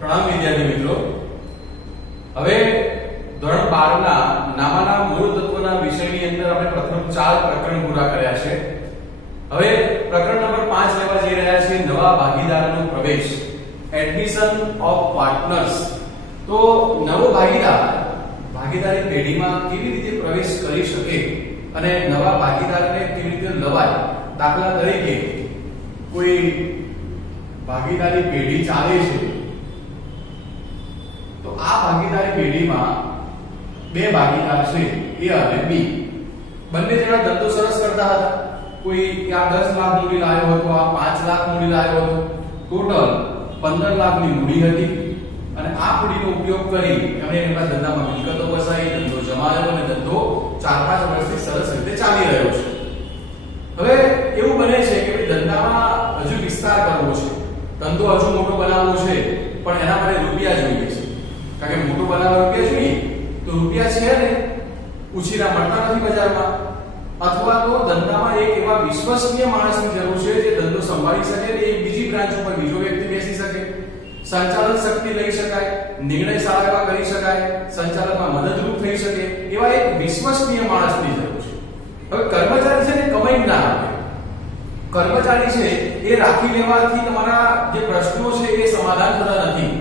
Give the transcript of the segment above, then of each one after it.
પ્રણામ વિદ્યાર્થી મિત્રો। હવે ધોરણ 12 ના નામાના મૂળ તત્વના વિષયની અંદર આપણે પ્રથમ 4 પ્રકરણ પૂરા કર્યા છે। હવે પ્રકરણ નંબર 5 લેવા જઈ રહ્યા છીએ, નવા ભાગીદારનો પ્રવેશ, એડમિશન ઓફ પાર્ટનર્સ। તો નવો ભાગીદારી પેઢીમાં કેવી રીતે પ્રવેશ કરી શકે અને નવા ભાગીદારને કેવી રીતે લવાય। દાખલા તરીકે કોઈ ભાગીદારી પેઢી ચાલે છે તો આ ભાગીદારી પેઢીમાં બે ભાગીદાર છે, A અને B। બંને જણા ધંધો સરસ કરતા હતા। કોઈ આ 10 લાખ મૂડી લાવ્યો હતો, આ 5 લાખ મૂડી લાવ્યો હતો, ટોટલ 15 લાખની મૂડી હતી અને આ મૂડીનો ઉપયોગ કરી એમણે એમના ધંધામાં મિલકતો વસાવી, ધંધો જમાવ્યો અને ધંધો 4-5 વર્ષથી સરસ રીતે ચાલી રહ્યો છે। હવે એવું બને છે કે ધંધામાં હજુ વિસ્તાર કરવો છે, ધંધો હજુ મોટો બનાવવો છે, પણ એના માટે રૂપિયા જોઈએ છે। કારણ કે મોટો બનાવવા રૂપિયા જોઈએ તો રૂપિયા છે ને ઉછીના મળતા નથી બજારમાં, અથવા તો ધંધામાં એક એવા વિશ્વસનીય માણસની જરૂર છે જે ધંધો સંભાળી શકે અને એક બીજી બ્રાન્ચ ઉપર બીજો વ્યક્તિ બેસી શકે, સંચાલન શક્તિ લઈ શકાય, નિર્ણય સારા એવા કરી શકાય, સંચાલનમાં મદદરૂપ થઈ શકે એવા એક વિશ્વસનીય માણસની જરૂર છે। હવે કર્મચારી છે ને કમાઈ ના આપે, કર્મચારી છે એ રાખી લેવાથી તમારા જે પ્રશ્નો છે એ સમાધાન થતા નથી।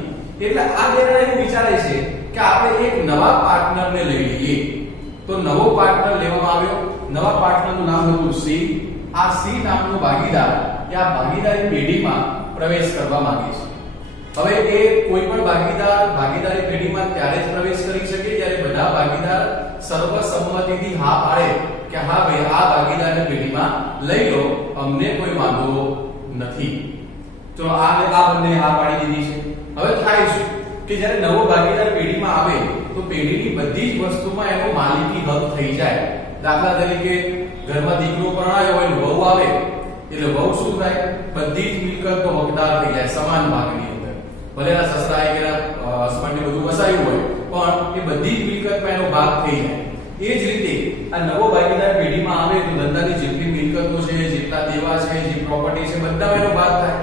એટલે આ નિર્ણય એવું વિચારે છે કે આપણે એક નવા પાર્ટનરને લઈ લઈએ। તો નવો પાર્ટનર લેવામાં આવ્યો, નવા પાર્ટનરનું નામ હતું C। આ C નામનો ભાગીદાર એ આ ભાગીદારી પેઢીમાં પ્રવેશ કરવા માંગે છે। હવે એ કોઈ પણ ભાગીદારી પેઢીમાં ત્યારે જ પ્રવેશ કરી શકે જ્યારે બધા ભાગીદાર સર્વસંમતિથી હા પાડે કે હા ભાઈ આ ભાગીદારની પેઢીમાં લઈ લો, અમને કોઈ વાંધો નથી। તો આ બંને હા પાડી દીધી છે। હવે થાય શું કે જ્યારે નવો ભાગીદાર પેઢીમાં આવે તો પેઢીની બધી જ વસ્તુમાં એનો માલિકી હક થઈ જાય। દાખલા તરીકે ઘરમાં દીકરો પરણાયો હોય, વહુ આવે એટલે વહુ શું થાય, બધી જ મિલકતનો હકદાર થઈ જાય સમાન ભાગની અંદર। ભલે એના સસરાએ કે હસબન્ડે બધું વસાવ્યું હોય પણ એ બધી જ મિલકતમાં એનો ભાગ થઈ જાય। એ જ રીતે આ નવો ભાગીદાર પેઢીમાં આવે તો ધંધાની જેટલી મિલકતો છે, જેટલા દેવા છે, જે પ્રોપર્ટી છે, બધામાં એનો ભાગ થાય।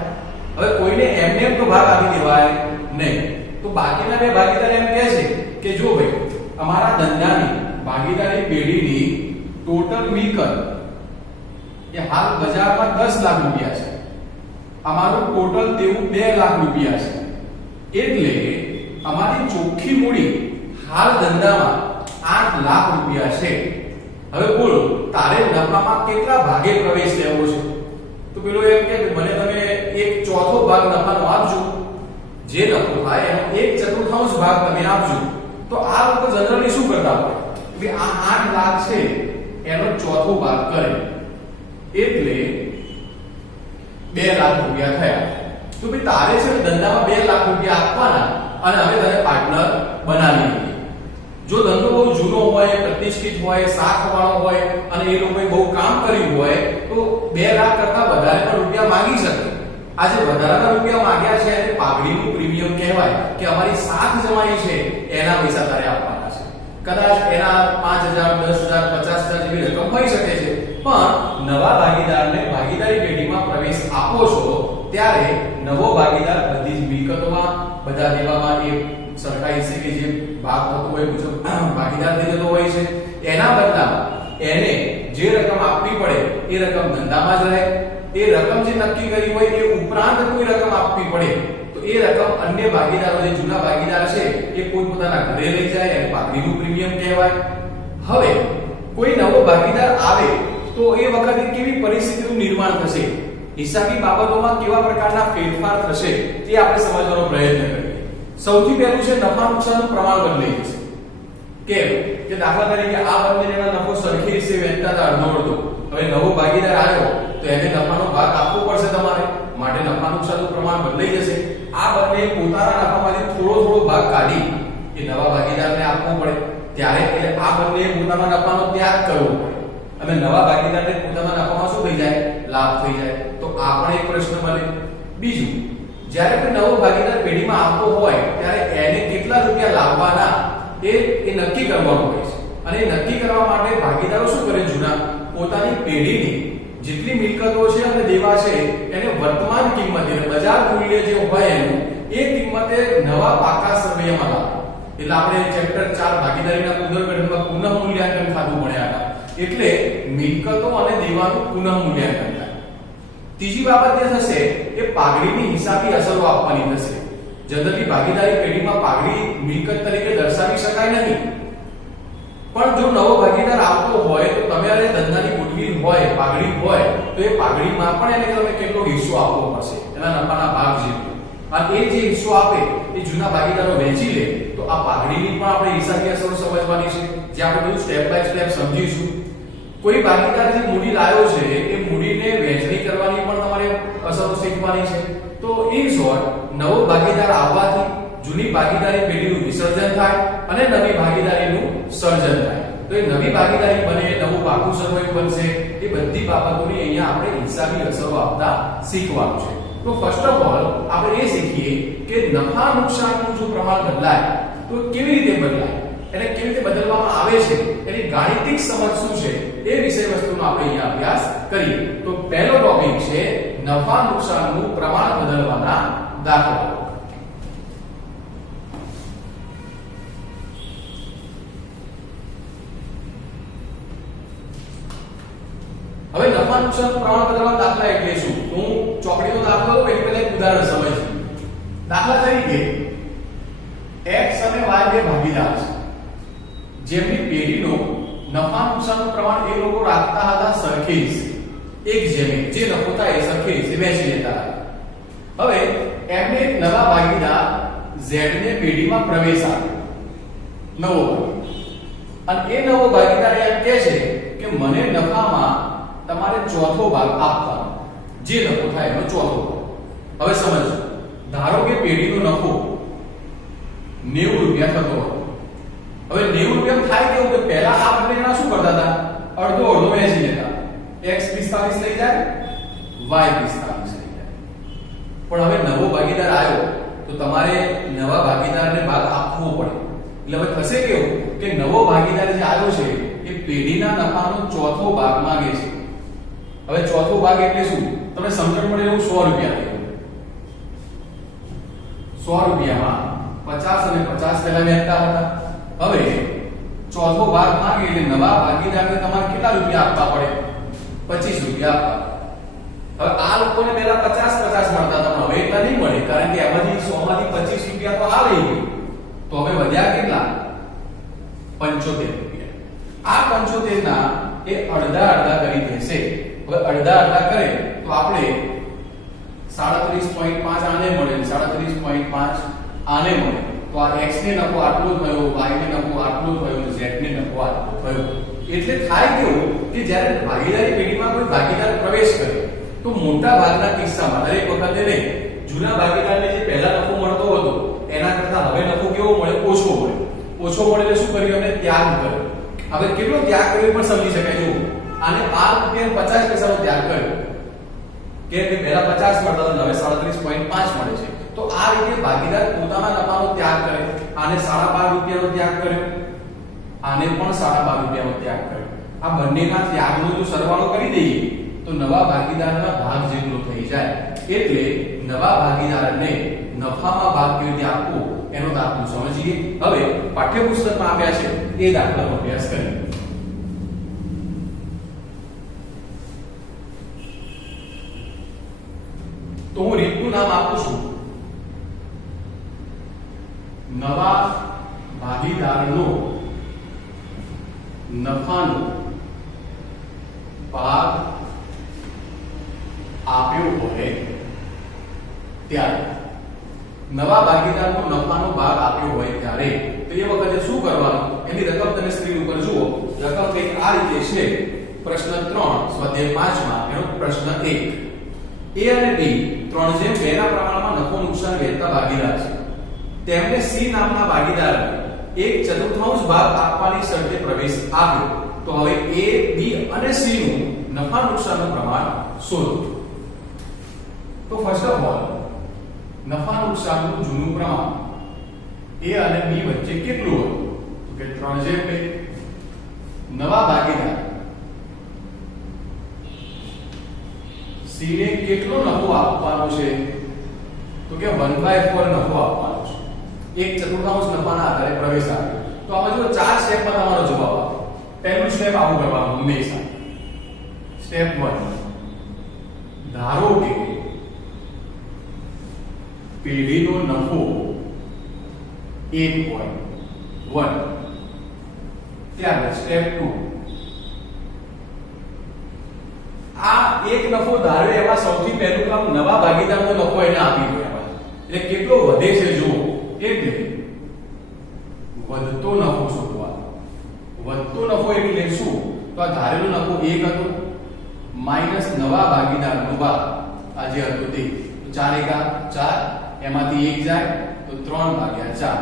હવે કોઈને એમને એમ તો ભાગ આપી દેવાય નહીં। તો બાકીના બે ભાગીદાર એમ કહે છે કે જો ભાઈ અમારા ધંધાની ભાગીદારી પેઢીની ટોટલ મિલકત એ હાલ બજારમાં 10 લાખ રૂપિયા છે, અમારું ટોટલ દેવું 2 લાખ રૂપિયા છે, એટલે અમારી ચોખ્ખી મૂડી હાલ ધંધામાં 8 લાખ રૂપિયા છે। હવે બોલો તારે નફામાં કેટલા ભાગે પ્રવેશ લેવો છે? તો પેલો એમ કે મને તમે 1/4 ભાગ નફાનો આપજો, જે નફો થાય એનો 1/4 ભાગ તમે આપજો। તો આ લોકો જનરલી શું કરતા હોય કે આ 8 લાખ છે એનો ચોથો ભાગ કરે એટલે 2 લાખ રૂપિયા થયા। તો ભાઈ તારે છે ધંધામાં 2 લાખ રૂપિયા આપવાના અને હવે તને પાર્ટનર બનાવી દઈએ। જો ધંધો બહુ જૂનો હોય, પ્રતિષ્ઠિત હોય, શાખવાળો હોય અને એ લોકોએ બહુ કામ કર્યું હોય તો 2 લાખ કરતા વધારે પણ રૂપિયા માંગી શકે। આજે વધારાના રૂપિયા માંગ્યા છે એને પાઘડીનું પ્રીમિયમ કહેવાય કે અમારી શાખ જમાઈ છે એના પૈસા તારે આપવાના છે। કદાચ એના 5000, 10000, 50000 જેવી રકમ હોઈ શકે છે, પણ નવા ભાગીદારને ભાગીદારી પેઢીમાં પ્રવેશ આપો છો ત્યારે નવો ભાગીદાર બધી જ મિલકતોમાં, બધા દેવામાં એ સરખા હિસ્સે કે જે ભાગ થતો હોય મુજબ ભાગીદાર થઈ જતો હોય છે। એના બદલામાં એને જે રકમ આપવી પડે એ રકમ ધંધામાં જ રહે। એ રકમ જે નક્કી કરી હોય એ ઉપરાંત કોઈ રકમ આપવી પડે તો એ રકમ અન્ય ભાગીદારો જે જૂના ભાગીદાર છે એ કોઈ પોતાના ઘરે લઈ જાય, એને પાઘડીનું પ્રીમિયમ કહેવાય। હવે કોઈ નવો ભાગીદાર આવે તો એ વખતે કેવી પરિસ્થિતિનું નિર્માણ થશે, હિસાબી બાબતોમાં કેવા પ્રકારના ફેરફાર થશે તે આપણે સમજવાનો પ્રયત્ન કરીએ। સૌથી પહેલું છે નફા નુકસાનનું પ્રમાણ બદલાઈ જશે। કેમ કે દાખલા તરીકે આ બંને જણા નફો સરખી રીતે વહેંચતા હતા અડધો-અડધો, હવે નવો ભાગીદાર આવ્યો તો એને નફાનો ભાગ આપવો પડશે તમારે, માટે નફા નુકસાનનું પ્રમાણ બદલાઈ જશે। આ બંને પોતાના નફામાંથી થોડો ભાગ કાઢી એ નવા ભાગીદારને આપવો પડે ત્યારે એટલે આ બંને પોતાના નફાનો ત્યાગ કરવો પડે અને નવા ભાગીદારને પોતાના નફામાં શું થઈ જાય, લાભ થઈ જાય। તો આ પણ એક પ્રશ્ન બને। બીજું, જ્યારે કોઈ નવો ભાગીદાર પેઢીમાં આવતો હોય ત્યારે એને કેટલા રૂપિયા લાવવાના એ નક્કી કરવાનું હોય છે અને એ નક્કી કરવા માટે ભાગીદારો શું કરે, જૂના પોતાની પેઢીની જેટલી મિલકતો છે અને દેવા છે એને વર્તમાન કિંમત એટલે બજાર મૂલ્ય જે હોય એનું એ કિંમતે નવા પાકા સરવૈયામાં લાવો. એટલે આપણે ચેપ્ટર 4 ભાગીદારીના પુનર્ગઠનમાં પુનઃ મૂલ્યાંકન ખાતું ભણ્યા હતા. એટલે મિલકતો અને દેવાનું પુનઃ મૂલ્યાંકન થાય. ત્રીજી બાબત એ થશે કે પાઘડીની હિસાબી અસરો આપવાની થશે. જનરલી ભાગીદારી પેઢીમાં પાઘડી મિલકત તરીકે દર્શાવી શકાય નહીં. પણ જો નવો ભાગીદાર આવતો હોય તો તમારે ધંધાની ગુડવિલ હોય, પાઘડી હોય તો એ પાઘડીમાં પણ એને તમે કેટલો હિસ્સો આપવો પડશે એના નફાના ભાગ જેટલો. અને એ જે હિસ્સો આપે એ જૂના ભાગીદારો વહેંચી લે તો આ પાઘડીની પણ આપણે હિસાબી અસરો સમજવાની છે, જે આપણે બધું સ્ટેપ બાય સ્ટેપ સમજીશું. કોઈ ભાગીદાર જે મૂડી લાવ્યો છે એ મૂડીને વહેંચણી કરવાની પણ તમારે અસરો શીખવાની છે. તો ઇન શોર્ટ, નવો ભાગીદાર આવવાથી જૂની ભાગીદારી પેઢીનું વિસર્જન થાય અને નવી ભાગીદારીનું સર્જન થાય. તો એ નવી ભાગીદારી બને, નવું પાકું સરવૈયું બનશે. એ બધી બાબતોની અહીંયા આપણે હિસાબી અસરો આપતા શીખવાનું છે. તો ફર્સ્ટ ઓફ ઓલ આપણે એ શીખીએ કે નફા નુકસાનનું જો પ્રમાણ બદલાય તો કેવી રીતે બદલાય, એને કેવી રીતે બદલવામાં આવે છે, એની ગાણિતિક સમજ શું છે એ વિષય વસ્તુનો આપણે અહીંયા અભ્યાસ કરીએ. તો પહેલો ટોપિક છે નફા નુકસાનનું પ્રમાણ બદલવાના દાખલા. હવે નફા નુકસાનનું પ્રમાણ બદલવાના દાખલા એટલે શું? હું ચોકડીનો દાખલો લઉં એટલે પહેલા એક ઉદાહરણ સમજીએ. દાખલા તરીકે x અને y બે ભાગીદાર છે, જેમની પેઢીનો નફા નુકસાનનું પ્રમાણ એ લોકો રાખતા હતા સરખી જ, એક જેવી, જે નફો થાય એ સરખી જ વહેંચી લેતા હતા. હવે એમને એક નવા ભાગીદાર z ને પેઢીમાં પ્રવેશ આપ્યો, નવો ભાગીદાર. અને એ નવો ભાગીદાર એમ કહે છે કે મને નફામાં તમારે ચોથો ભાગ આપવાનો, જે નફો થાય એનો ચોથો ભાગ. હવે સમજો, ધારો કે પેઢીનો નફો 90 રૂપિયા થતો હતો. હવે 90 રૂપિયા થાય કેવું કે પહેલા આ બંને જણા શું કરતા હતા? અડધો અડધો વહેંચી લેતા. x 45 લઈ જાય, y 45 લઈ જાય. પણ હવે નવો ભાગીદાર આવ્યો તો તમારે નવા ભાગીદારને ભાગ આપવો પડે. એટલે હવે થશે કેવું કે નવો ભાગીદાર જે આવ્યો છે એ પેઢીના નફાનો ચોથો ભાગ માંગે છે. હવે ચોથો ભાગ એટલે શું? તમને સમજણ પડે એવું 100 રૂપિયા લઈ. 100 રૂપિયામાં 50 અને 50 પહેલા વહેંચતા હતા. હવે ચોથો ભાગ માંગે એટલે નવા ભાગીદારને તમારે કેટલા રૂપિયા આપવા પડે? 25 રૂપિયા આપવા. હવે આ લોકોને પહેલા 50 મળતા હતા, હવે એટલા નહીં મળે, કારણ કે એમાંથી 100 માંથી 25 રૂપિયા તો આ લઈ ગયું. તો હવે વધ્યા કેટલા? 75 રૂપિયા. આ 75 ના એ અડધા અડધા કરી દેશે. હવે અડધા અડધા કરે તો આપણે 37.5 આને મળે, 37.5 આને મળે. તો આ x ને નફો આટલો થયો, y ને નફો આટલો થયો, z ને નફો આટલો થયો. એટલે થાય કેવું કે જ્યારે ભાગીદારી પેઢીમાં કોઈ ભાગીદાર પ્રવેશ કરે તો મોટા ભાગના કિસ્સામાં દરેક વખતે નહીં, જૂના ભાગીદારને જે પહેલા નફો મળતો હતો એના કરતા હવે નફો કેવો મળે? ઓછો મળે. ઓછો મળે એટલે શું કર્યું? અમે ત્યાગ કર્યો. હવે કેટલો ત્યાગ કર્યો પણ સમજી શકાય. જો આને 5 રૂપિયા 50 પૈસાનો ત્યાગ કર્યો, કે પહેલા 50 મળતા હતા, હવે 37.5 મળે છે. તો આ રીતે ભાગીદાર પોતાના નફાનો ત્યાગ કરે. આને 12.5 રૂપિયાનો ત્યાગ કર્યો, આને પણ 12.5 રૂપિયાનો ત્યાગ કર્યો. આ બંનેના ત્યાગનો જો સરવાળો કરી દઈએ તો નવા ભાગીદારના ભાગ જેટલો થઈ જાય. એટલે નવા ભાગીદારને નફામાં ભાગ કેવી રીતે આપવો એનો દાખલો સમજીએ. હવે પાઠ્યપુસ્તકમાં આપ્યા છે એ દાખલાનો અભ્યાસ કરીએ. તો હું રીતનું નામ આપું છું, નવા ભાગીદારનો નફાનો ભાગ આપ્યો હોય ત્યારે, નવા ભાગીદારનો નફાનો ભાગ આપ્યો હોય ત્યારે તો એ વખતે શું કરવાનું? એની રકમ તમે સ્ક્રીન ઉપર જુઓ. રકમ કંઈક આ રીતે છે. પ્રશ્ન 3 સ્વાધ્યાય 5 માં એનો પ્રશ્ન 1. A અને B 3/2 ના પ્રમાણમાં નફો નુકસાન વહેંચતા ભાગીદાર છે. તેમને C નામના ભાગીદારને 1/4 ભાગ આપવાની શરતે પ્રવેશ આપ્યો. તો હવે A, B અને C નું નફા નુકસાનનું પ્રમાણ શોધો. તો ફર્સ્ટ ઓફ ઓલ નફા નુકસાનનું જૂનું પ્રમાણ A અને B વચ્ચે કેટલું હતું? તો કે 3/2. નવા ભાગીદાર C ને કેટલો નફો આપવાનો છે? તો કે 1/4 નફો આપવાનો છે, 1/4 નફાના આધારે પ્રવેશ આપ્યો. તો આમાં જો 4 સ્ટેપમાં તમારો જવાબ આવે. પહેલું સ્ટેપ આવું કરવાનું હંમેશા. સ્ટેપ 1, ધારો કે પેઢીનો નફો 1 હોય 1. ત્યારબાદ સ્ટેપ 2, આ એક નફો ધારે એમાં સૌથી પહેલું કામ નવા ભાગીદારનો નફો એને આપી દો. એમાં એટલે કેટલો વધે છે જુઓ. એટલે વધતો નફો શોધવાનો. વધતો નફો એટલે શું? તો આ ધારેલો નફો 1 હતો માઈનસ નવા ભાગીદારનો ભાગ આ જે હતો તે 4 એકા 4, એમાંથી 1 જાય તો 3/4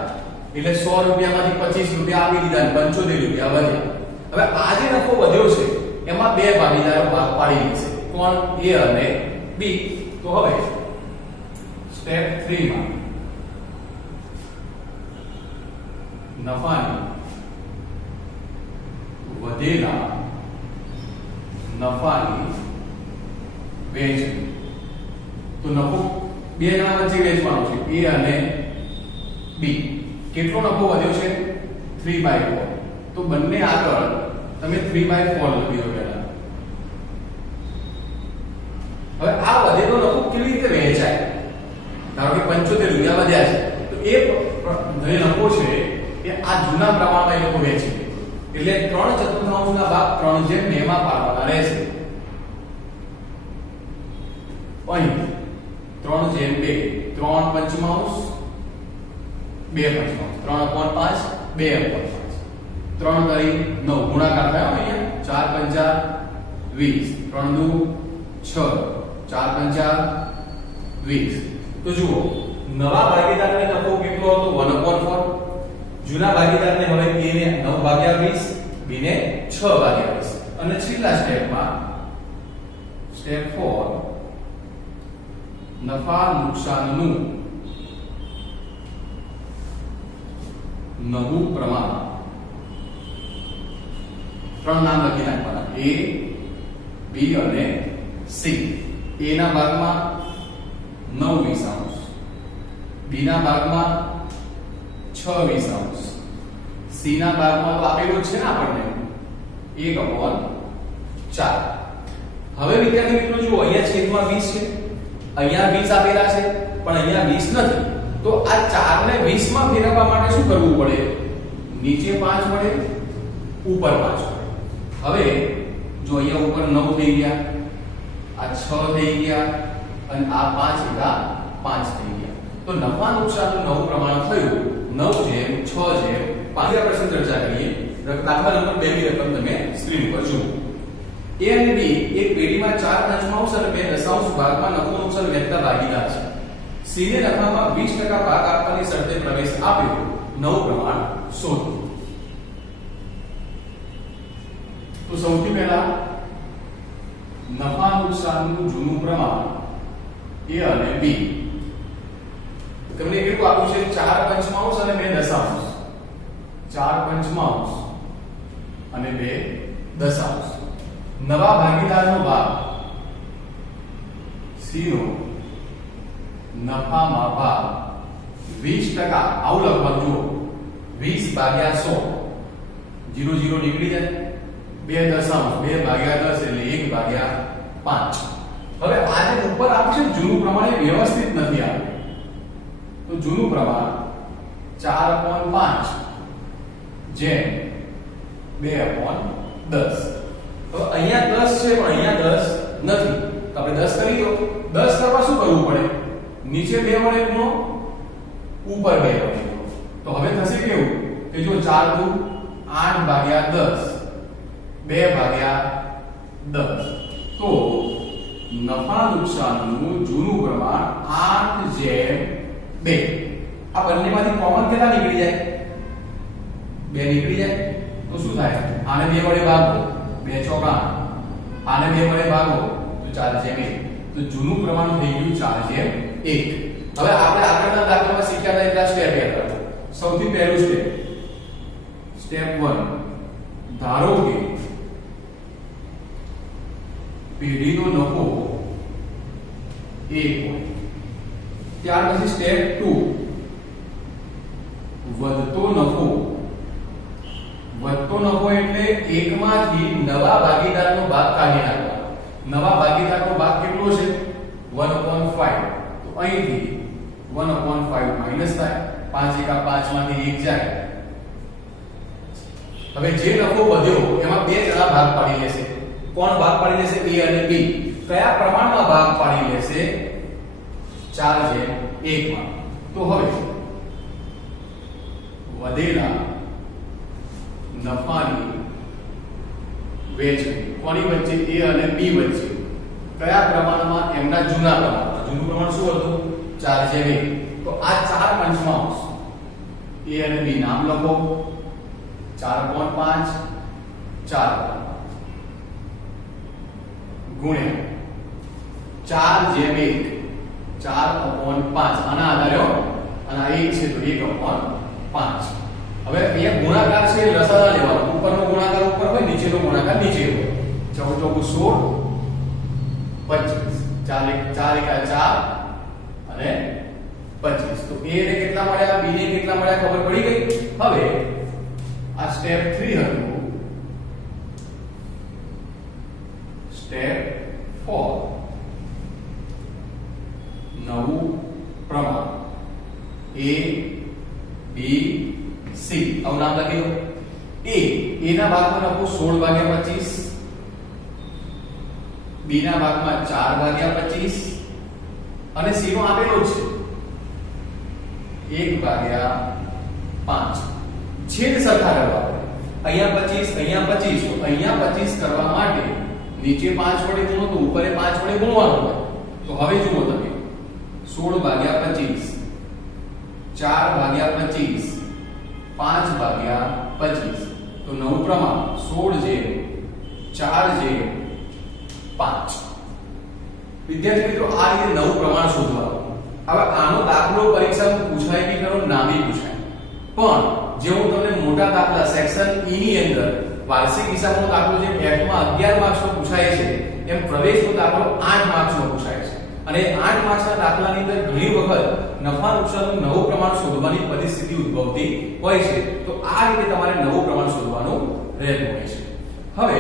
એટલે 100 રૂપિયામાંથી 25 રૂપિયા આપી દીધા, 75 રૂપિયા વધ્યા. હવે આ જે નફો વધ્યો છે એમાં બે ભાગીદારો ભાગ પાડી લેશે. કોણ? A અને B. તો હવે સ્ટેપ 3 માં નફાની વધેલા નફાની વહેંચણી. તો નફો બે જણા વચ્ચે વહેંચવાનો છે, A અને B. કેટલો નફો વધ્યો છે? 3/4. તો બંને આગળ તમે 3/4 લખી દો પહેલા. હવે આ વધેલો નફો કેવી રીતે વહેંચાય? ધારો કે 75 રૂપિયા વધ્યા છે તો એ જે નફો છે એ આ જૂના પ્રમાણમાં એ લોકો વહેંચે. એટલે 3/4 ના ભાગ 3/2 માં પાડવાના રહેશે. અહીં 3/2, 3/5, 2/5, 3/5, 2/5, 3 કરી 9 ગુણાકાર થયો અહીંયા. 4 × 5 = 20, 3 દુ 6, 4 × 5 = 20. તો જુઓ નવા ભાગીદારને નફો કેટલો હતો? 1/4. જૂના ભાગીદારને હવે A ને 9/20, B ને 6/20. અને છેલ્લા સ્ટેપમાં સ્ટેપ 4, નફા નુકસાનનું નવું પ્રમાણ. 3 નામ લખી નાખવાના, A, B અને C. A ના ભાગમાં 9/20, B ના ભાગમાં 6/20, C ના ભાગમાં તો આપેલું છે ને આપણને 1/4. હવે વિદ્યાર્થી મિત્રો જુઓ અહીંયા છેદમાં 20 છે, અહીંયા 20 આપેલા છે પણ અહીંયા 20 નથી. તો આ 4 ને 20 માં ફેરવવા માટે શું કરવું પડે? નીચે 5 વડે, ઉપર 5 વડે. હવે જો અહીંયા ઉપર 9 થઈ ગયા, આ 6 થઈ ગયા અને આ 5 એકા 5 થઈ ગયા. તો નફા નુકસાનનું નવું પ્રમાણ થયું 9/6/5. બીજા પ્રશ્ન ચર્ચા કરીએ. દાખલા નંબર 2 ની રકમ તમે સ્ક્રીન ઉપર જુઓ. A અને B એક પેઢીમાં 4/5 અને 2 ભાગમાં નફો નુકસાન વહેંચતા ભાગીદાર છે. C ને નફામાં 20% ભાગ આપવાની શરતે પ્રવેશ આપ્યો. નવું પ્રમાણ શોધો. તો સૌથી પહેલા નફા નુકસાનનું જૂનું પ્રમાણ A અને B. તમને કેટલું આપ્યું છે? 4/5 અને 2/10. 4/5 અને 2/10. નવા ભાગીદારનો ભાગ C નો નફામાં ભાગ 20%. આવું લખવાનું જુઓ. 20/100, 0 નીકળી જાય. 2/10, 2/10 એટલે 1/5. હવે આ જે ઉપર આપ્યું છે જૂનું પ્રમાણ એ વ્યવસ્થિત નથી આપ્યું. તો જૂનું પ્રમાણ 4/5 જેમ 2/10. તો અહીંયા 10 છે પણ અહીંયા 10 નથી. તો આપણે 10 કરી દો. 10 કરવા શું કરવું પડે? નીચે 2 વડે ગુણો, ઉપર 2 વડે ગુણો. તો હવે થશે કેવું કે જો 4 દુ 8/10, 2/10. તો નફા નુકસાનનું જૂનું પ્રમાણ 8/2. આ બંનેમાંથી કોમન કેટલા નીકળી જાય? 2 નીકળી જાય. તો શું થાય? આને 2 વડે ભાગો, 2 ચોકા. આને 2 વડે ભાગો તો 4/1. તો જૂનું પ્રમાણ થઈ ગયું 4/1. હવે આપણે આગળના દાખલામાં શીખ્યા હતા એટલા સ્ટેપ યાદ રાખો. સૌથી પહેલું સ્ટેપ 1, ધારો કે પેઢીનો નફો 1 હોય. ત્યાર પછી સ્ટેપ 2 વધતો નફો એટલે એકમાંથી નવા ભાગીદારનો ભાગ કાઢી નાખવાનો. નવા ભાગીદારનો ભાગ કેટલો છે 1/5 તો અહીંથી 1/5 માઈનસ થાય 5 એકા 5 માંથી 1 જાય. હવે જે નફો વધ્યો એમાં બે જણા ભાગ પાડી લેશે. કોણ ભાગ પાડી લેશે? A અને B. કયા પ્રમાણમાં ભાગ પાડી લેશે? 4/1 માં. તો હવે વધેલા નફાની વહેંચણી કોની વચ્ચે? A અને B વચ્ચે. કયા પ્રમાણમાં? એમના જૂના પ્રમાણમાં. જૂનું પ્રમાણ શું હતું? 4/1. તો આ ચાર પંચમાંશ A અને B નામ લખો. 4/5 4 ગુણ્યા 4/1 4/5 આના આધારે અને આ 1 છે તો 1/5. હવે અહીંયા ગુણાકાર છે લસાઅ લેવાનો. ઉપરનો ગુણાકાર ઉપર હોય, નીચેનો ગુણાકાર નીચે હોય. 4 × 4 = 25. 4 એકા 4 અને 25. તો A ને કેટલા મળ્યા? B ને કેટલા મળ્યા? ખબર પડી ગઈ. હવે આ સ્ટેપ 3 હતું. સ્ટેપ 4 નવું પ્રમાણ A B C આવું નામ લખી લો. A ના ભાગમાં લખો 16/25, B ના ભાગમાં 4/25 અને C નો આપેલો છે 1/5. છેદ સરખા કરવા. અહીંયા 25 અહીંયા 25 તો અહીંયા 25 કરવા માટે નીચે 5 વડે ગુણો તો ઉપર 5 વડે ગુણવાનું હોય. તો હવે જુઓ તમે 16/25 4/25 5/25 તો નવું પ્રમાણ 16/4/5. વિદ્યાર્થી મિત્રો આ રીતે નવું પ્રમાણ શોધવાનું. હવે આનો દાખલો પરીક્ષામાં પૂછાય કે ખરો? નામી પૂછાય. પણ જે હું તમને મોટા દાખલા સેક્શન E ની અંદર વાર્ષિક હિસાબનો દાખલો જે ફેક્ટમાં 11 માર્ક્સનો પૂછાય છે એમ પ્રવેશનો દાખલો 8 માર્ક્સનો પૂછાય છે. અને 8 માર્ક્સના દાખલાની અંદર ઘણી વખત નફા નુકસાનનું નવું પ્રમાણ શોધવાની પરિસ્થિતિ ઉદ્ભવતી હોય છે. તો આ રીતે તમારે નવું પ્રમાણ શોધવાનું રહેતું હોય છે. હવે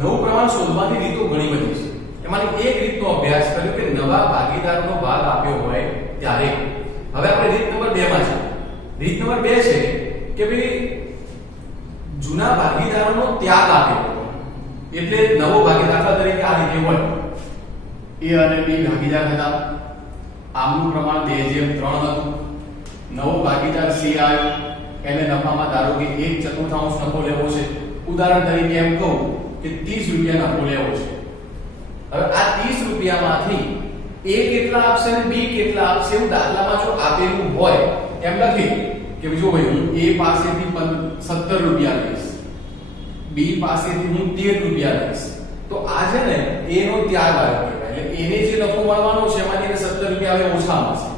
નવું પ્રમાણ શોધવાની રીતો ઘણી બધી છે. એમાંની એક રીતનો અભ્યાસ કર્યો કે નવા ભાગીદારનો ભાગ આપ્યો હોય ત્યારે. હવે આપણે રીત નંબર 2 માં છે. રીત નંબર 2 છે કે ભાઈ જૂના ભાગીદારોનો ત્યાગ આપ્યો. એટલે નવો ભાગીદાર તરીકે આ રીતે હોય. A અને B ભાગીદાર હતા. આમનું પ્રમાણ 2/3 હતું. નવો ભાગીદાર C આવ્યો. એને નફામાં ધારો કે 1/4 નફો લેવો છે. ઉદાહરણ તરીકે એમ કહું કે 30 રૂપિયા નફો લેવો છે. હવે આ 30 રૂપિયામાંથી A કેટલા આપશે અને B કેટલા આપશે એવું દાખલામાં જો આપેલું હોય એમ લખી કે જો ભાઈ હું A પાસેથી 17 રૂપિયા લઈશ, B પાસેથી હું 13 રૂપિયા લઈશ. તો આ છે ને A નો ત્યાગ આવ્યો કહેવાય. એટલે A ને જે નફો મળવાનો છે એમાંથી એને 17 રૂપિયા હવે ઓછા મળશે.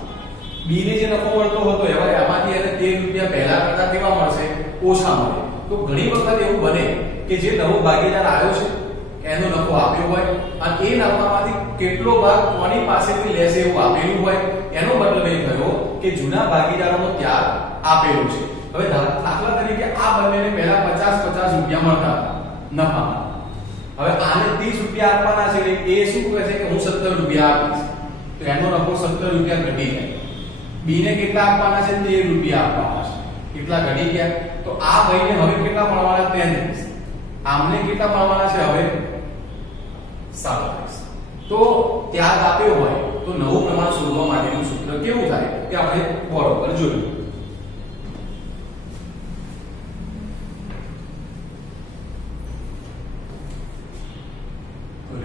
B ને જે નફો મળતો હતો એમાંથી એને 13 રૂપિયા પહેલા કરતા કેવા મળશે? ઓછા મળે. તો ઘણી વખત એવું બને કે જે નવો ભાગીદાર આવ્યો છે એનો નફો આપ્યો હોય અને એ નફામાંથી કેટલો ભાગ કોની પાસેથી લેશે એવું આપેલું હોય. એનો મતલબ એ થયો કે જૂના ભાગીદારોનો ત્યાગ આપેલો છે. હવે દાખલા તરીકે આ બંનેને પહેલા 50 રૂપિયા મળતા નફામાં. હવે આને 30 રૂપિયા આપવાના છે એટલે એ શું કહે છે કે હું 17 રૂપિયા આપીશ. તો એનો નફો 17 રૂપિયા ઘટી જાય. B ને કેટલા આપવાના છે? 13 રૂપિયા આપવાના છે. કેટલા ઘટી ગયા? તો આ ભાઈને હવે કેટલા મળવાના? 33. આમને કેટલા મળવાના છે? હવે 37. તો ત્યાગ આપ્યો હોય તો નવું પ્રમાણ શોધવા માટેનું સૂત્ર કેવું થાય કે આપણે બોર્ડ પર જોયું.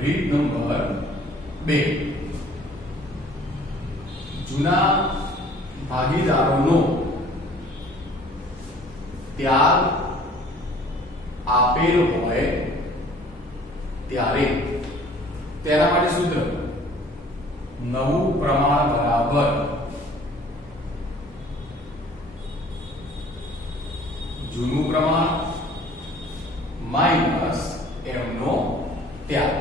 રીત નંબર 2 જૂના ભાગીદારોનો ત્યાગ આપેલ હોય ત્યારે તેના માટે સૂત્ર નવું પ્રમાણ બરાબર જૂનું પ્રમાણ માઈનસ એમનો ત્યાગ.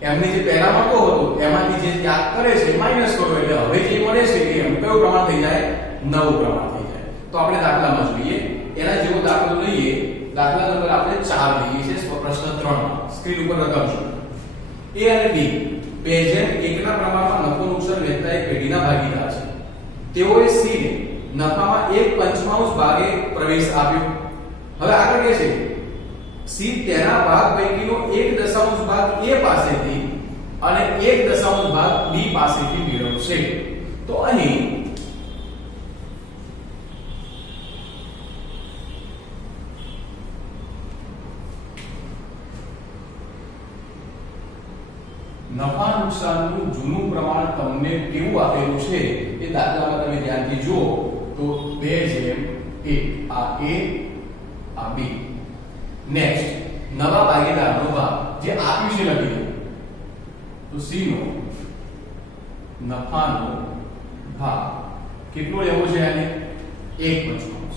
એમની જે પહેલા મળતો હતો એમાંથી જે ત્યાગ કરે છે માઈનસ કરો એટલે હવે જે મળે છે એ એમ કયું પ્રમાણ થઈ જાય? નવું પ્રમાણ થઈ જાય. તો આપણે દાખલામાં જોઈએ. એના જેવો દાખલો લઈએ. દાખલા નંબર આપણે 4 લઈએ છે પ્રશ્ન 3 માં. સ્ક્રીન ઉપર લખાવશું. A અને B બે જેમ એકના પ્રમાણમાં નફો નુકસાન વહેંચતા એક પેઢીના ભાગીદાર છે. તેઓએ C ને નફામાં 1/5 ભાગે પ્રવેશ આપ્યો. હવે આગળ કહે છે C તેના ભાગ પૈકીનો 1/5 ભાગ A પાસેથી અને 1/5 ભાગ B પાસેથી મેળવશે. તો અહીં નફા નુકસાનનું જૂનું પ્રમાણ તમને કેવું આપેલું છે એ દાખલામાં તમે ધ્યાનથી જુઓ તો 2:1 આ A આ B. નેક્સ્ટ નવા ભાગીદારનો ભાગ જે આપ્યું છે લખી દો. તો C નો નફાનો ભાગ કેટલો લેવો છે? આને 1/5.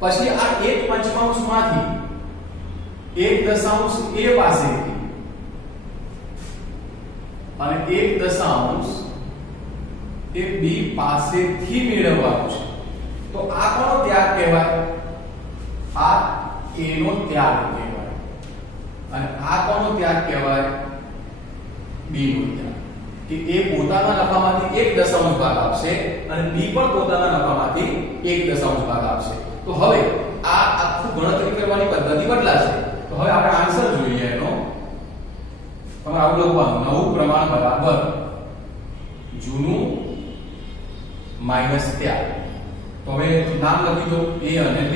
પછી આ 1/5 માંથી 1/5 A પાસેથી અને 1/5 એ B પાસેથી મેળવવાનું છે. તો આ કોનો ત્યાગ કહેવાય? આ A નો ત્યાગ કહેવાય. અને આ કોનો ત્યાગ કહેવાય? B નો ત્યાગ. કે A પોતાના નફામાંથી 1/5 ભાગ આપશે અને B પણ પોતાના નફામાંથી 1/5 ભાગ આપશે. તો હવે આ આખું ગણતરી કરવાની પદ્ધતિ બદલાશે. તો હવે આપણે આન્સર જોઈએ એનો. તમારે આવું લખવાનું નવું પ્રમાણ બરાબર જૂનું માઈનસ ત્યાગ. તો હવે નામ લખી દો A અને B.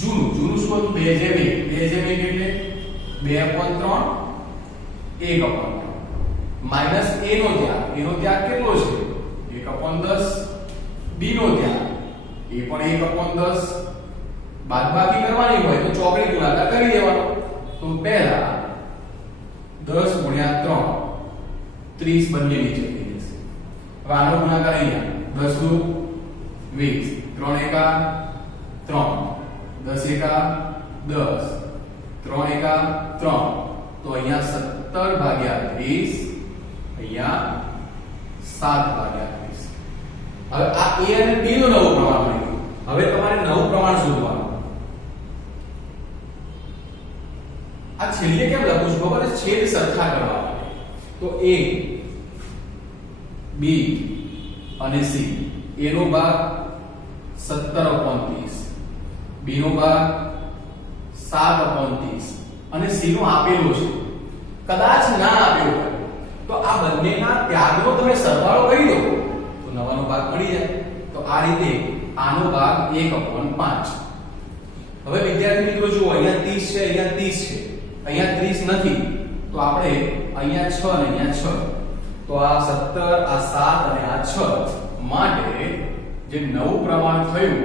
જૂનું શું હતું? 2/2 એટલે 2/3 1/3 માઈનસ A નો ત્યાગ કેટલો છે? 1/10. B નો ત્યાગ એ પણ 1/10. બાદબાકી કરવાની હોય તો ચોકડી ગુણાકાર કરી દેવાનો. તો પહેલા 10 ગુણ્યા 3 30 બંને નીચે થઈ જશે. હવે આનો ગુણાકાર અહીંયા 10 દુ 20 3 એકા 3 10 એકા 10 3 એકા 3 તો અહીંયા 17 ભાગ્યા 30 અહીંયા 7 ભાગ્યા 30. હવે આ A અને B નું નવું પ્રમાણ મળી ગયું. હવે તમારે નવું પ્રમાણ શોધવાનું. આ છેલ્લે કેમ લખું છું ખબર છે? છેદ સરખા કરવા માટે. તો A B અને C. A નો ભાગ 17/30, B નો ભાગ 7/30 અને C નો આપેલો છે. કદાચ ના આપ્યો હોય તો આ બંનેના ત્યાગનો તમે સરવાળો કરી દો તો નવાનો ભાગ મળી જાય. તો આ રીતે આનો ભાગ 1/5. હવે વિદ્યાર્થી મિત્રો જુઓ અહીંયા 30 છે, અહીંયા 30 છે, અહીંયા 30 નથી. તો આપણે અહીંયા 6 અને અહીંયા 6. તો આ 17 આ 7 અને આ 6 માટે જે નવું પ્રમાણ થયું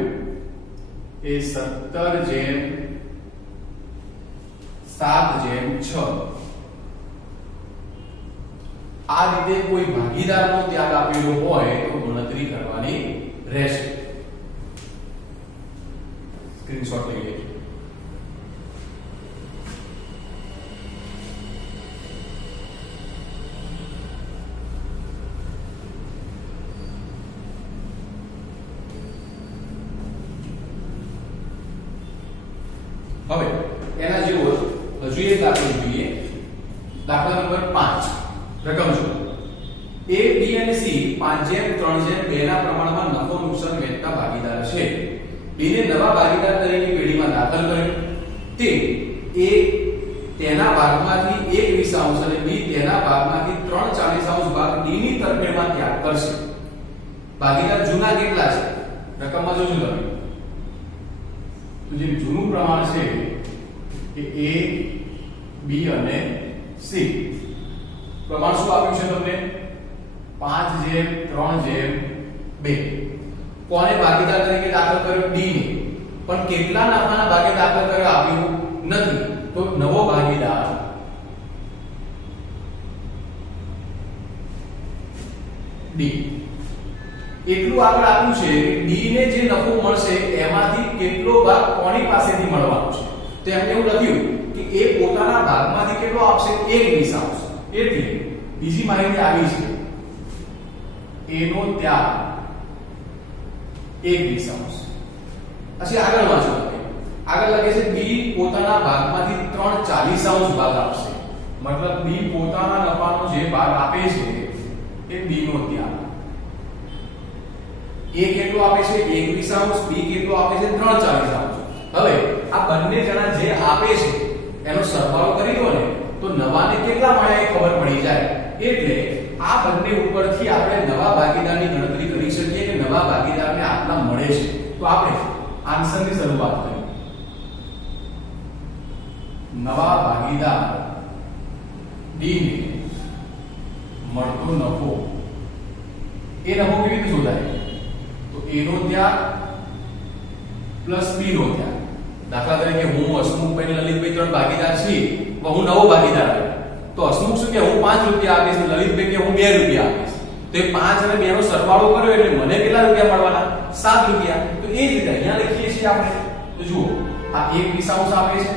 એ 17/7/6. આ રીતે કોઈ ભાગીદારનો ત્યાગ આપેલો હોય તો ગણતરી કરવાની રહેશે. સ્ક્રીનશોટ લઈ લેજો. હવે એના જેવો હજુ એક દાખલો જોઈએ. દાખલા નંબર 5. રકમ જો A, B અને C 5/3/2 ના પ્રમાણમાં નફો નુકસાન વહેંચતા ભાગીદાર છે. B ને નવા ભાગીદાર તરીકે પેઢીમાં દાખલ કર્યો. તે A તેના ભાગમાંથી 1/20 અને B તેના ભાગમાંથી 3/40 ભાગ D ની તરફેણમાં ત્યાગ કરશે. ભાગીદાર જૂના કેટલા છે? રકમમાં જોજો તમે. તો જે જૂનું પ્રમાણ છે કે A, B અને C. પ્રમાણ શું આપ્યું છે તમને? 5/3/2. કોને ભાગીદાર તરીકે દાખલ કર્યો? D ને. પણ કેટલા નફાના ભાગે દાખલ કર્યો આપ્યું નથી. તો નવો ભાગીદાર ડી. એટલું આગળ આપ્યું છે કે ડી ને જે નફો મળશે એમાંથી કેટલો ભાગ કોની પાસેથી મળવાનો છે. તો એમને એવું લખ્યું કે એ પોતાના ભાગમાંથી કેટલો આપશે 1/20 આપશે. એટલે બીજી માહિતી આવી છે એનો ત્યાગ 1/20 આપશે. પછી આગળ વાંચો. આગળ લખે છે બી પોતાના ભાગમાંથી 3/40 ભાગ આપશે. મતલબ બી પોતાના નફાનો જે ભાગ આપે છે એ બી નો ત્યાગ. એ કેટલો આપે છે 1/20, બી કેટલો આપે છે 3/40. હવે આ બંને જણા જે આપે છે એનો સરવાળો કરી દો ને તો નવાને કેટલા મળ્યા એ ખબર પડી જાય. એટલે આ બંને ઉપરથી આપણે નવા ભાગીદારની ગણતરી કરી શકીએ કે નવા ભાગીદારને આટલા મળે છે. તો આપણે આન્સરની શરૂઆત કરીએ. નવા ભાગીદાર ડી ને મળતો નફો, એ નફો કેવી રીતે શોધાય? તો એ નો ત્યાગ પ્લસ બી નો ત્યાગ. દાખલા તરીકે હું હસમુખભાઈ અને લલિતભાઈ 3 ભાગીદાર છીએ, હું નવો ભાગીદાર આવ્યો તો હસમુખ શું કે હું 5 રૂપિયા આપીશ, લલિતભાઈ કે હું 2 રૂપિયા આપીશ. તો એ 5 અને 2 નો સરવાળો કર્યો એટલે મને કેટલા રૂપિયા મળવાના? 7 રૂપિયા. તો એ જ રીતે અહીંયા લખીએ છીએ આપણે. તો જુઓ આ 1/20 આપે છે,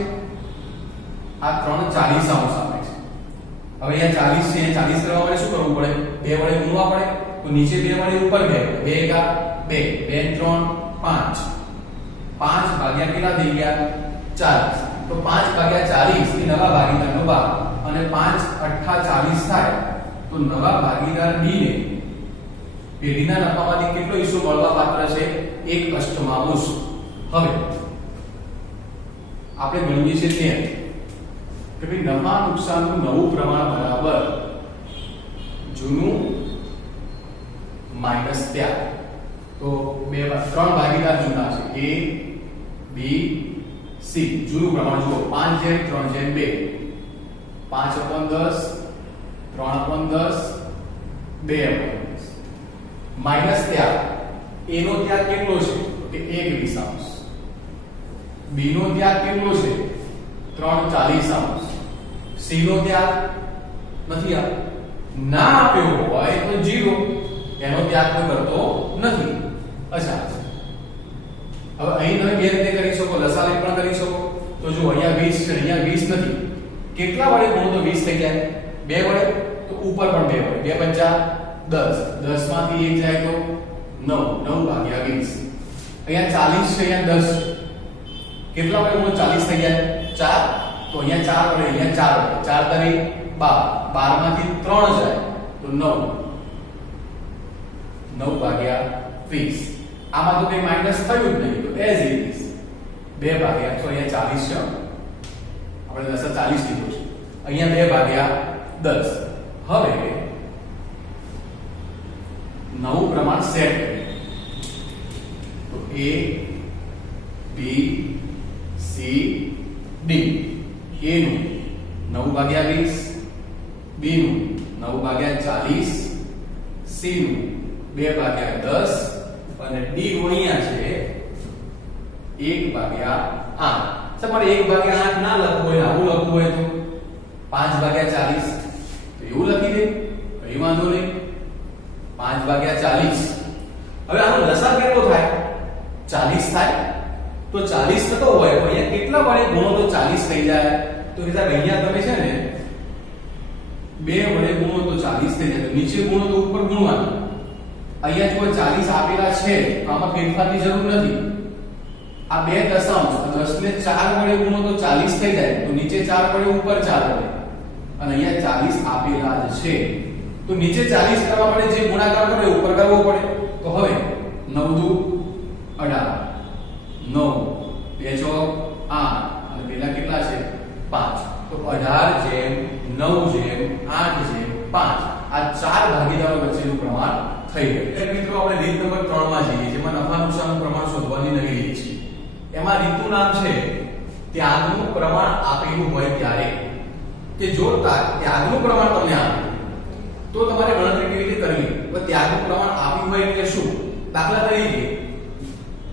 આ 3/40 આપે છે. હવે અહીંયા 40 છે, 40 કરવા માટે શું કરવું પડે? 2 વડે ગુણવા પડે. તો નીચે 2 વડે ઉપર 2, 2 એકા 2, 2 3 5. 5 ભાગ્યા કેટલા થઈ ગયા? 40. તો 5 ભાગ્યા 40 એ નવા ભાગીદારનો ભાગ અને 5 અઠ્ઠા 40 થાય. તો નવા ભાગીદાર ડી ને પેઢીના નફામાંથી કેટલો હિસ્સો મળવા પાત્ર છે? 1/8. હવે આપણે ગણીએ છીએ તેમ કે ભાઈ નફા નુકસાનનું નવું પ્રમાણ બરાબર જૂનું માઈનસ ત્યાગ. તો 3 ભાગીદાર જૂના છે A B C. જૂનું પ્રમાણ જુઓ 5/3/2, 5/10, 3/10, 2/10. માઈનસ ત્યાગ A નો ત્યાગ કેટલો છે? કે 1/20. B નો ત્યાગ કેટલો છે? 3/40. C નો ત્યાગ નથી આપ્યો. ના આપ્યો હોય તો 0, એનો ત્યાગ કોઈ કરતો નથી. અચ્છા, હવે અહીં તમે બે રીતે કરી શકો, લસાઅ પણ કરી શકો. તો જો અહીંયા 20 છે, અહીંયા 20 નથી. કેટલા વડે ગુણો તો 20 થઈ જાય? 2 વડે. તો ઉપર પણ 2 વડે. 2 પંચા 10, 10 માંથી 1 જાય તો 9, 9 ભાગ્યા 20. અહીંયા 40 છે, અહીંયા 10. કેટલા વડે ગુણો 40 થઈ જાય? 4. તો અહીંયા 4 વડે, અહીંયા 4 વડે. 4 તરી 12, 12 માંથી 3 જાય તો 9, 9 ભાગ્યા 20. આમાં તો કઈ માઈનસ થયું જ નહીં, તો એઝ ઇટ ઇઝ 2 ભાગ્યા. તો અહીંયા 40 છે, આપણે 10 40 લીધું છે. અહીંયા 2 ભાગ્યા 10. હવે નવું પ્રમાણ સેટ કરીએ. તો A B C D. A નું 9 ભાગ્યા 20, B નું 9 ભાગ્યા 40, C નું 2 ભાગ્યા 10 અને D નું અહીંયા છે 1 ભાગ્યા 8. તમારે 1 ભાગ્યા 8 ના લખવું હોય, આવું લખવું હોય તો 5 ભાગ્યા 40. તો એવું લખી દે, કઈ વાંધો નહીં. 5 ભાગ્યા 40. હવે આનો લસાઅ કેટલો થાય? 40 થાય. તો 40 થતો હોય તો અહીંયા કેટલા વડે ગુણો તો 40 થઈ જાય? તો સાહેબ અહીંયા તમે છે ને 2 વડે ગુણો તો 40 થઈ જાય. તો નીચે ગુણો તો ઉપર ગુણવાનું. અહીંયા જો 40 આપેલા છે તો આમાં ફેરફારની જરૂર નથી. આ 2 દશાંશ, 10 ને 4 વડે ગુણો તો 40 થઈ જાય. તો નીચે 4 વડે ઉપર 4 વડે. અને અહીંયા 40 આપેલા જ છે. તો નીચે 40 કરવા માટે જે ગુણાકાર કરો એ ઉપર કરવો પડે. તો હવે 9 દુ 18, 9 2 ચોક 8 અને પેલા કેટલા છે? 5. તો 18/9/8/5 આ 4 ભાગીદારો વચ્ચેનું પ્રમાણ થઈ ગયું. એટલે મિત્રો આપણે રીત નંબર 3 માં જઈએ, જેમાં નફા નુકસાનનું પ્રમાણ શોધવાની નવી રીત છે. એમાં રીતનું નામ છે ત્યાગનું પ્રમાણ આપેલું હોય ત્યારે. કે જો ત્યાગનું પ્રમાણ તમને આપે તો તમારે ગણતરી કેવી રીતે કરવી? તો ત્યાગનું પ્રમાણ આપ્યું હોય એટલે શું? દાખલા તરીકે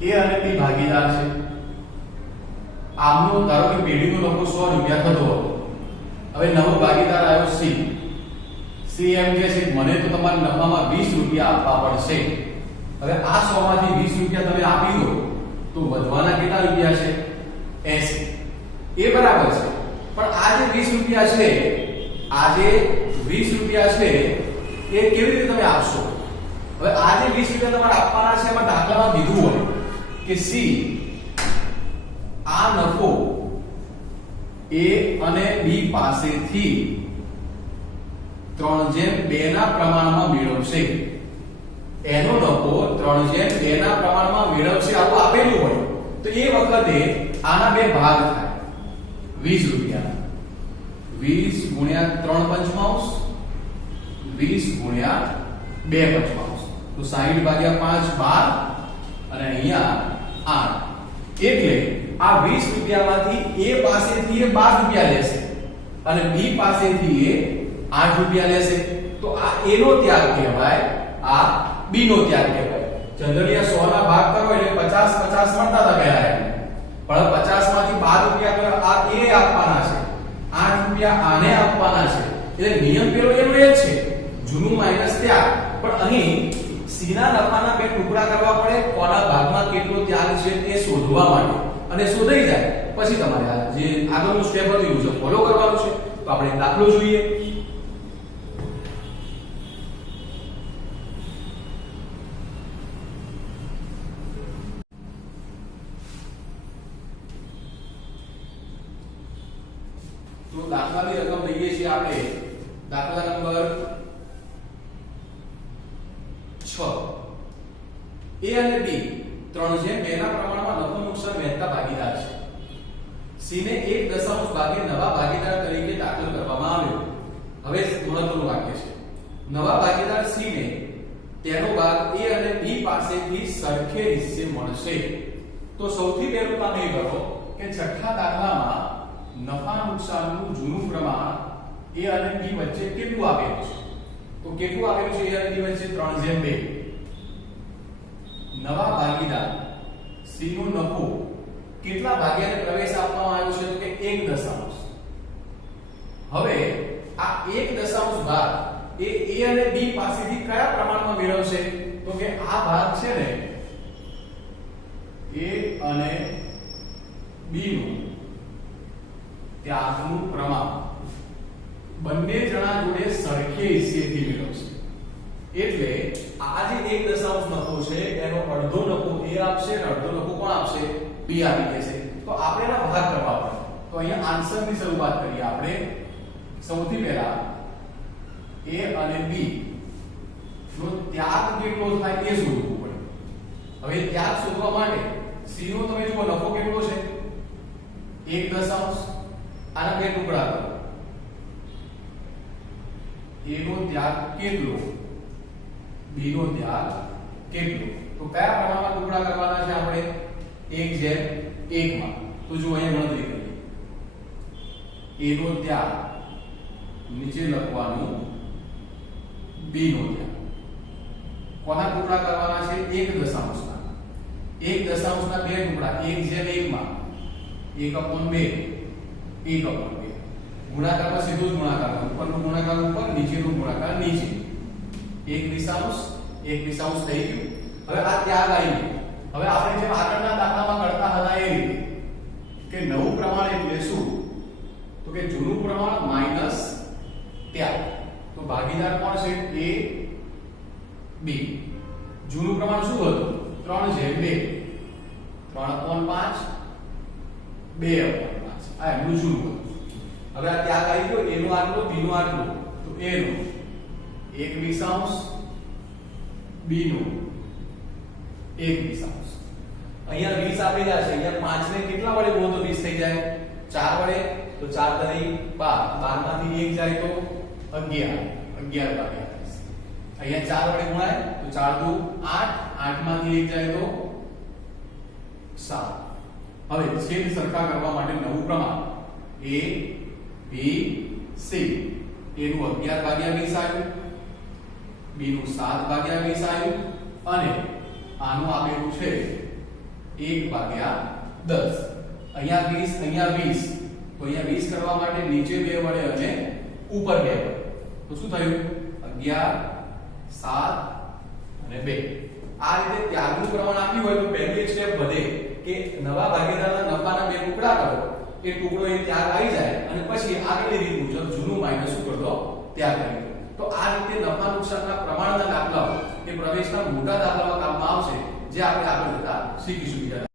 A અને B ભાગીદાર છે. આમનો ધારો કે પેઢીનો નફો 100 રૂપિયા થતો હતો. હવે નવો ભાગીદાર આવ્યો C. C સી એમ કે છે મને તો તમારે નફામાં 20 રૂપિયા આપવા પડશે. હવે આ 100 માંથી 20 રૂપિયા તમે આપી દો તો વધવાના કેટલા રૂપિયા છે? 80. એ બરાબર છે. પણ આ જે 20 રૂપિયા છે, આ જે 20 રૂપિયા છે એ કેવી રીતે તમે આપશો? હવે આ જે 20 રૂપિયા તમારે આપવાના છે એમાં દાખલામાં કીધું હોય કે સી આ નફો A અને B પાસેથી 3:2 ના પ્રમાણમાં મેળવશે. એનો નફો 3:2 ના પ્રમાણમાં મેળવશે આવું આપેલું હોય તો એ વખતે આના બે ભાગ થાય 20 રૂપિયા. 20 ગુણ્યા 3 પંચમાંશ 20 ગુણ્યા 2 પંચમાંશ તો 60 ભાગ્યા 5 12 અને અહીંયા 8. એટલે આ 20 રૂપિયામાંથી A પાસેથી એ 12 રૂપિયા લેશે અને B પાસેથી એ 8 રૂપિયા લેશે. તો આ A નો ત્યાગ કહેવાય, આ B નો ત્યાગ કહેવાય. જનરલી આ 100 ના ભાગ કરો એટલે 50 50 મળતા હતા પહેલા એમ. પણ 50 માંથી 12 રૂપિયા તો આ A આપવાના છે, 8 રૂપિયા આને આપવાના છે. એટલે નિયમ પેલો એનો એ જ છે, જૂનું માઈનસ ત્યાગ. પણ અહીં C ના નફાના બે ટુકડા કરવા પડે, કોના ભાગમાં કેટલો ત્યાગ છે તે શોધવા માટે. અને શોધાઈ જાય પછી તમારે આ જે આગળનું સ્ટેપ હતું એ ફોલો કરવાનું છે. તો આપણે દાખલો જોઈએ. તો દાખલાની રકમ લઈએ છીએ આપણે દાખલા નંબર 6. A અને B 3:2 ના પ્રમાણમાં નફો નુકસાન વહેંચતા ભાગીદાર છે. C ને 1 ભાગે નવા ભાગીદાર તરીકે દાખલ કરવામાં આવ્યો. હવે મહત્વનું વાક્ય છે, નવા ભાગીદાર C ને તેનો ભાગ A અને B પાસેથી સરખે હિસ્સે મળશે. તો સૌથી પહેલું કામ એ કરો કે છઠ્ઠા દાખલામાં નફા નુકસાનનું જૂનું પ્રમાણ A અને B વચ્ચે કેટલું આપેલું છે? તો કેટલું આપેલું છે A અને B વચ્ચે? 3:2. નવા ભાગીદાર C નો નફો કેટલા ભાગ્યાને પ્રવેશ આપવામાં આવ્યો છે? તો કે 1 હવે આ 1 ભાગ એ A અને B પાસેથી કયા પ્રમાણમાં મેળવશે? તો કે આ ભાગ છે ને A અને B નું ત્યાગનું પ્રમાણ બંને જણા જોડે સરખે હિસ્સેથી મેળવશે. એટલે આ જે 1 નફો છે એનો અડધો નફો A આપશે અને અડધો નફો કોણ આપશે? B આપી દેશે. તો આપણે એના ભાગ કરવા પડે. તો અહીંયા આન્સરની શરૂઆત કરીએ આપણે. સૌથી પહેલા A અને B નો ત્યાગ કેટલો થાય એ શોધવું પડે. હવે ત્યાગ શોધવા માટે C નો તમે જુઓ નફો કેટલો છે? 1 આના બે ટુકડા કરો. A નો ત્યાગ કેટલો, B નો ત્યાગ કેટલો? તો કયા પ્રમાણમાં ટુકડા કરવાના છે આપણે? 1:1 માં. તો જો અહીંયા ગણતરી કરીએ. A નો ત્યાગ નીચે લખવાનું, B નો ત્યાગ. કોના ટુકડા કરવાના છે? 1 દશાંશના. 1 દશાંશના બે ટુકડા 1:1 માં 1/2 1/2. ગુણાકારમાં સીધો જ ગુણાકાર, ઉપરનું ગુણાકાર ઉપર, નીચેનું ગુણાકાર નીચે. 1 દિશાંશ થઈ ગયું. હવે આ ત્યાગ આવી ગયો. હવે આપણે જેમ આગળના દાખલામાં કરતા હતા એ રીતે કે નવું પ્રમાણ એટલે શું? તો કે જૂનું પ્રમાણ માઈનસ ત્યાગ. તો ભાગીદાર કોણ છે? A B. જૂનું પ્રમાણ શું હતું? 3:2 3/5 2/5. આ એનું જૂનું હતું. હવે આ ત્યાગ આવી ગયો. A નો આટલો, B નો આટલો. તો A નો 1 દિશાંશ, B નો 1 દિશાંશ. અહીંયા 20 આપેલા છે. અહીંયા 5 ને કેટલા વડે ગુણો તો 20 થઈ જાય? 4 વડે. તો 4 તરી 12. 12 માંથી 1 જાય તો 11. 11 ભાગ્યા 20. અહીંયા 4 વડે ગુણાય તો 4 દુ 8. 8 માંથી 1 જાય તો 7. હવે છેદ સરખા કરવા માટે નવું પ્રમાણ A B C. A નું 11 ભાગ્યા 20 આવ્યું, B નું 7 ભાગ્યા 20 આવ્યું અને આનું આપેલું છે 1 ભાગ્યા 10. અહીંયા 20 અહીંયા 20. તો અહીંયા 20 કરવા માટે નીચે 2 વડે અને ઉપર 2 વડે. તો શું થયું 11 7 અને 2 આ રીતે ત્યાગનું પ્રમાણ આપ્યું હોય તો પહેલી સ્ટેપ વધે કે નવા ભાગીદારના નફાના બે ટુકડા કરો એ ટુકડો એ ત્યાગ આવી જાય અને પછી આગળની રીત મુજબ જૂનું માઈનસ શું કરતો ત્યાગ કરી તો આ રીતે નફા નુકસાનના પ્રમાણના દાખલાઓ એ પ્રવેશના મોટા દાખલામાં કામમાં આવશે જે આપણે આગળ જતા શીખીશું.